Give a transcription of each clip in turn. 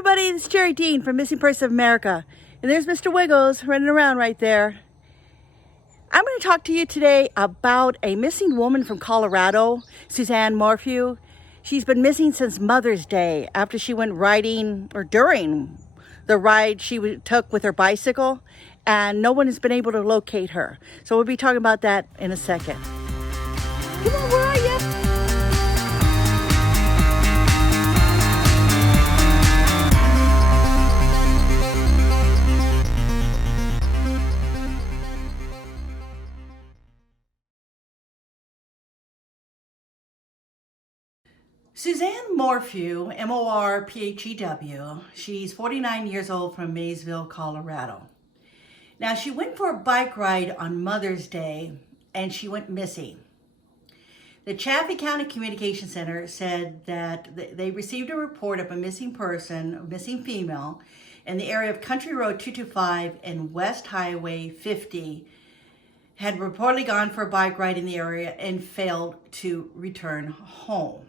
everybody, it's Jerry Dean from Missing Persons of America. And there's Mr. Wiggles running around right there. I'm going to talk to you today about a missing woman from Colorado, Suzanne Morphew. She's been missing since Mother's Day after she went riding, or during the ride she took with her bicycle, and no one has been able to locate her. So we'll be talking about that in a second. Come on, where are you? Suzanne Morphew, M-O-R-P-H-E-W, she's 49 years old from Maysville, Colorado. Now, she went for a bike ride on Mother's Day, and she went missing. The Chaffee County Communication Center said that they received a report of a missing person, a missing female, in the area of Country Road 225 and West Highway 50, had reportedly gone for a bike ride in the area and failed to return home.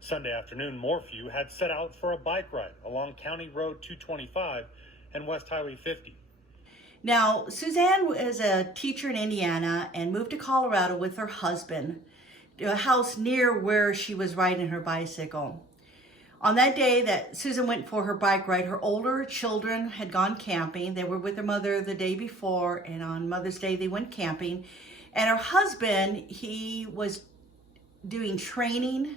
Sunday afternoon, Morphew had set out for a bike ride along County Road 225 and West Highway 50. Now, Suzanne was a teacher in Indiana and moved to Colorado with her husband to a house near where she was riding her bicycle. On that day that Susan went for her bike ride, her older children had gone camping. They were with their mother the day before, and on Mother's Day they went camping. And her husband, he was doing training.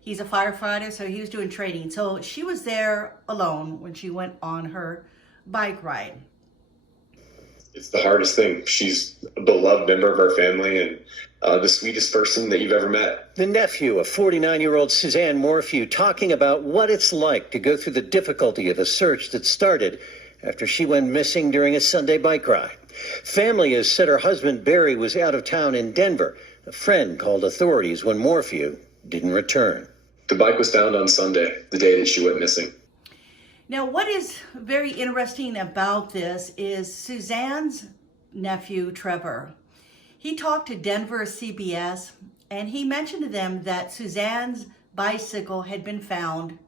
He's a firefighter, so he was doing training. So she was there alone when she went on her bike ride. It's the hardest thing. She's a beloved member of our family and the sweetest person that you've ever met. The nephew of 49-year-old Suzanne Morphew talking about what it's like to go through the difficulty of a search that started after she went missing during a Sunday bike ride. Family has said her husband Barry was out of town in Denver. A friend called authorities when Morphew didn't return. The bike was found on Sunday, the day that she went missing. Now, what is very interesting about this is Suzanne's nephew, Trevor. He talked to Denver CBS, and he mentioned to them that Suzanne's bicycle had been found,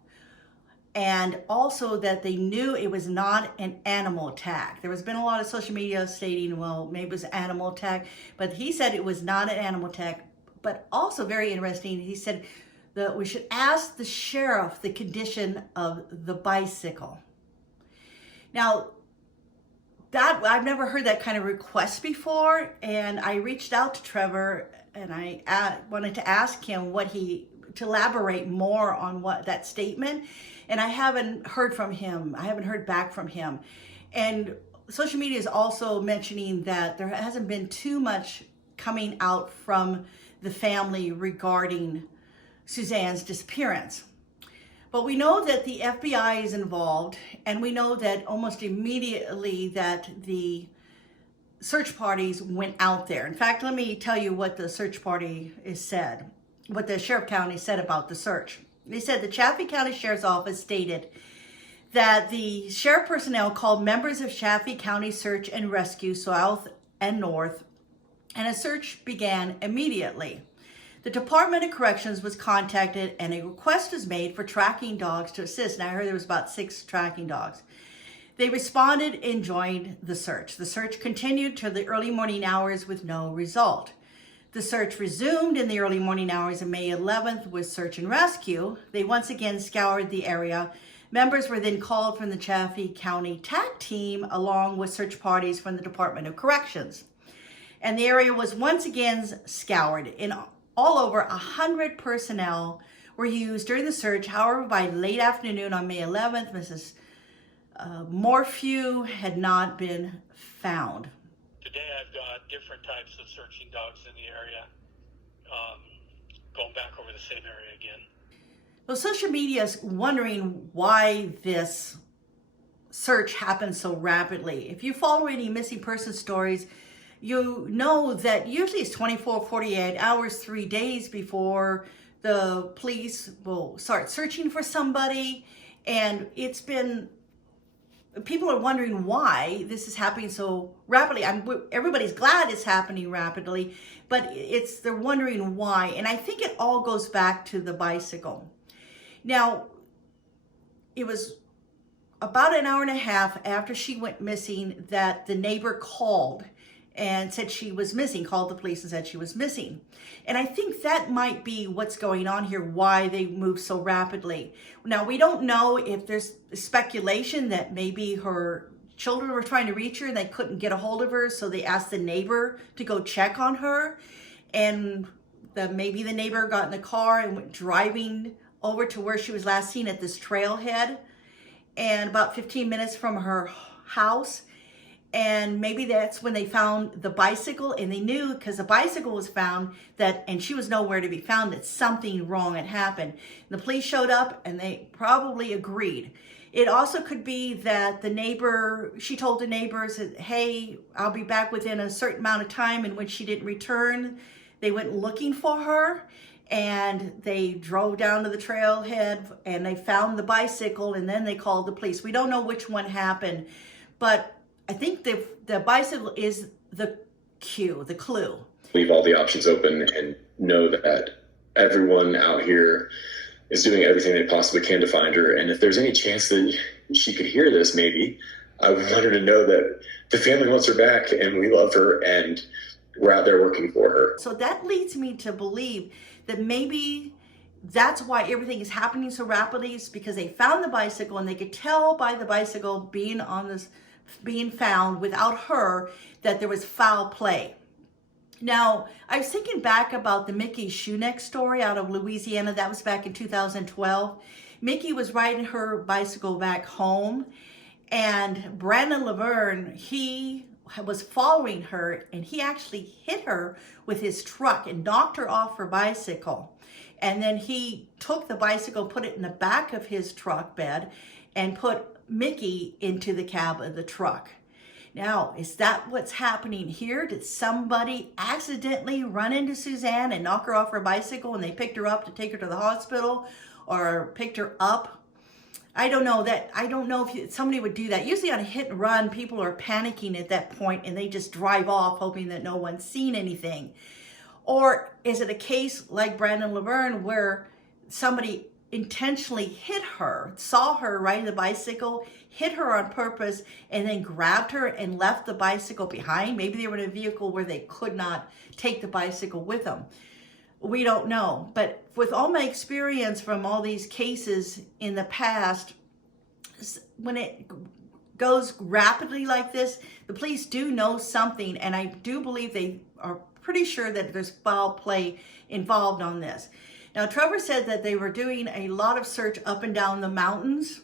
and also that they knew it was not an animal attack. There has been a lot of social media stating, well, maybe it was an animal attack, but he said it was not an animal attack. But also very interesting, he said that we should ask the sheriff the condition of the bicycle. Now, that I've never heard that kind of request before, and I reached out to Trevor and I wanted to ask him to elaborate more on what that statement, and I haven't heard from him. I haven't heard back from him. And social media is also mentioning that there hasn't been too much coming out from the family regarding Suzanne's disappearance. But we know that the FBI is involved, and we know that almost immediately that the search parties went out there. In fact, let me tell you what the search party said, what the Sheriff County said about the search. They said the Chaffee County Sheriff's Office stated that the sheriff personnel called members of Chaffee County Search and Rescue South and North, and a search began immediately. The Department of Corrections was contacted and a request was made for tracking dogs to assist. Now, I heard there was about 6 tracking dogs. They responded and joined the search. The search continued till the early morning hours with no result. The search resumed in the early morning hours of May 11th with search and rescue. They once again scoured the area. Members were then called from the Chaffee County TAC team along with search parties from the Department of Corrections. And the area was once again scoured. In all over 100 personnel were used during the search. However, by late afternoon on May 11th, Mrs. Morphew had not been found. Today I've got different types of searching dogs in the area, going back over the same area again. Well, social media is wondering why this search happened so rapidly. If you follow any missing person stories, you know that usually it's 24, 48 hours, 3 days before the police will start searching for somebody. And it's been, people are wondering why this is happening so rapidly. Everybody's glad it's happening rapidly, but they're wondering why. And I think it all goes back to the bicycle. Now, it was about an hour and a half after she went missing that the neighbor called and said she was missing, called the police and said she was missing. And I think that might be what's going on here, why they move so rapidly. Now, we don't know if there's speculation that maybe her children were trying to reach her and they couldn't get a hold of her, so they asked the neighbor to go check on her. And maybe the neighbor got in the car and went driving over to where she was last seen at this trailhead, and about 15 minutes from her house. And maybe that's when they found the bicycle, and they knew because the bicycle was found and she was nowhere to be found, that something wrong had happened. And the police showed up and they probably agreed. It also could be that she told the neighbors that, hey, I'll be back within a certain amount of time. And when she didn't return, they went looking for her, and they drove down to the trailhead and they found the bicycle, and then they called the police. We don't know which one happened, but I think the bicycle is the clue. Leave all the options open and know that everyone out here is doing everything they possibly can to find her. And if there's any chance that she could hear this, maybe I would want her to know that the family wants her back and we love her and we're out there working for her. So that leads me to believe that maybe that's why everything is happening so rapidly, is because they found the bicycle and they could tell by the bicycle being found without her that there was foul play. Now, I was thinking back about the Mickey Shoeneck story out of Louisiana. That was back in 2012. Mickey was riding her bicycle back home, and Brandon Laverne, he was following her, and he actually hit her with his truck and knocked her off her bicycle. And then he took the bicycle, put it in the back of his truck bed, and put Mickey into the cab of the truck. Now, is that what's happening here? Did somebody accidentally run into Suzanne and knock her off her bicycle, and they picked her up to take her to the hospital, or picked her up? I don't know if somebody would do that. Usually on a hit and run, people are panicking at that point and they just drive off hoping that no one's seen anything. Or is it a case like Brandon Laverne where somebody intentionally hit her, saw her riding the bicycle, hit her on purpose, and then grabbed her and left the bicycle behind? Maybe they were in a vehicle where they could not take the bicycle with them. We don't know. But with all my experience from all these cases in the past, when it goes rapidly like this, the police do know something, and I do believe they are pretty sure that there's foul play involved on this. Now, Trevor said that they were doing a lot of search up and down the mountains,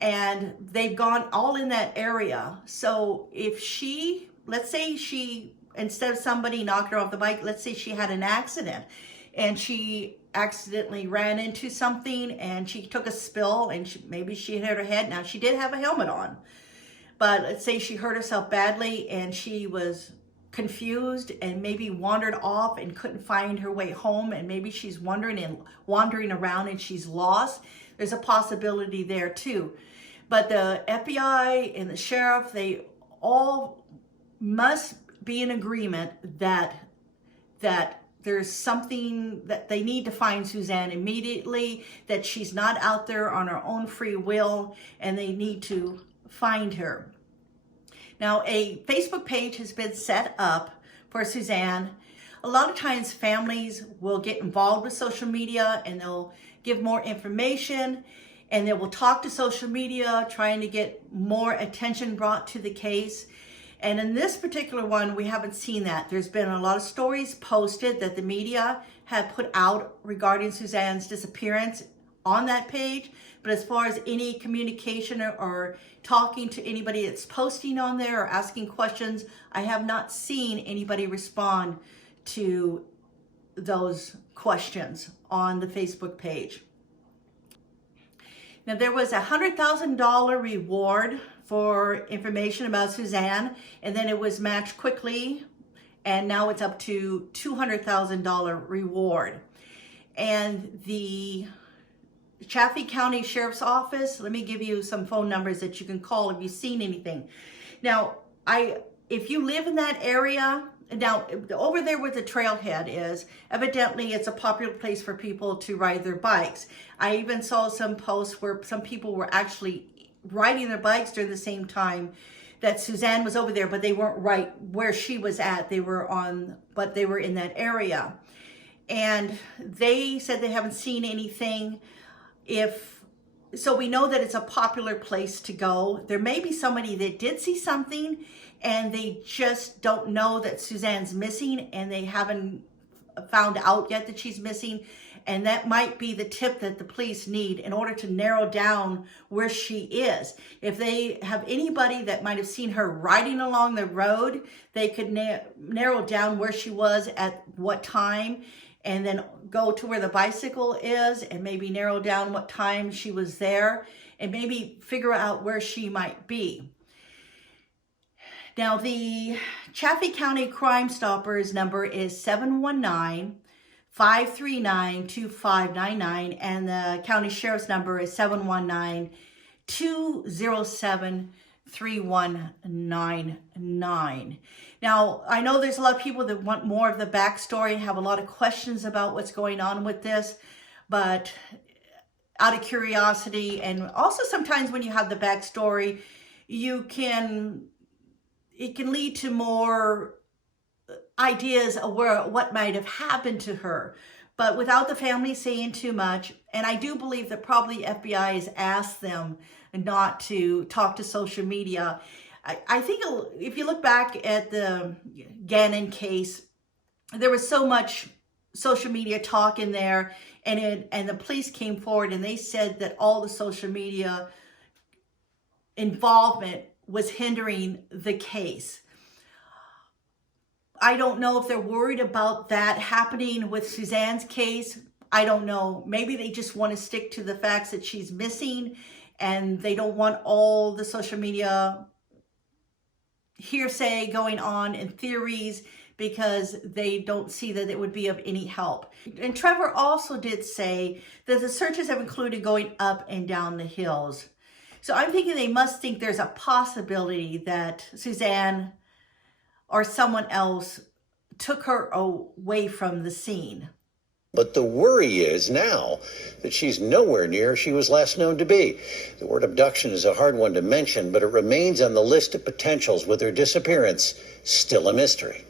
and they've gone all in that area. So if let's say instead of somebody knocked her off the bike, let's say she had an accident and she accidentally ran into something and she took a spill and maybe she hit her head. Now, she did have a helmet on, but let's say she hurt herself badly and she was confused and maybe wandered off and couldn't find her way home, and maybe she's wandering around and she's lost. There's a possibility there too. But the FBI and the sheriff, they all must be in agreement that there's something that they need to find Suzanne immediately, that she's not out there on her own free will, and they need to find her. Now, a Facebook page has been set up for Suzanne. A lot of times families will get involved with social media and they'll give more information, and they will talk to social media trying to get more attention brought to the case. And in this particular one, we haven't seen that. There's been a lot of stories posted that the media had put out regarding Suzanne's disappearance on that page. But as far as any communication or talking to anybody that's posting on there or asking questions, I have not seen anybody respond to those questions on the Facebook page. Now, there was a $100,000 reward for information about Suzanne, and then it was matched quickly, and now it's up to $200,000 reward. And the Chaffee County Sheriff's Office, let me give you some phone numbers that you can call if you've seen anything. Now, if you live in that area, now over there where the trailhead is, evidently it's a popular place for people to ride their bikes. I even saw some posts where some people were actually riding their bikes during the same time that Suzanne was over there, but they weren't right where she was at. They were in that area. And they said they haven't seen anything. So we know that it's a popular place to go. There may be somebody that did see something and they just don't know that Suzanne's missing, and they haven't found out yet that she's missing. And that might be the tip that the police need in order to narrow down where she is. If they have anybody that might have seen her riding along the road, they could narrow down where she was at what time, and then go to where the bicycle is and maybe narrow down what time she was there and maybe figure out where she might be. Now, the Chaffee County Crime Stoppers number is 719-539-2599, and the county sheriff's number is 719-207-3199. Now, I know there's a lot of people that want more of the backstory, have a lot of questions about what's going on with this, but out of curiosity, and also sometimes when you have the backstory, it can lead to more ideas of what might have happened to her, but without the family saying too much. And I do believe that probably FBI has asked them not to talk to social media. I think if you look back at the Gannon case, there was so much social media talk in there, and the police came forward and they said that all the social media involvement was hindering the case. I don't know if they're worried about that happening with Suzanne's case. I don't know. Maybe they just want to stick to the facts that she's missing, and they don't want all the social media hearsay going on and theories, because they don't see that it would be of any help. And Trevor also did say that the searches have included going up and down the hills. So I'm thinking they must think there's a possibility that Suzanne or someone else took her away from the scene. But the worry is now that she's nowhere near she was last known to be. The word abduction is a hard one to mention, but it remains on the list of potentials, with her disappearance still a mystery.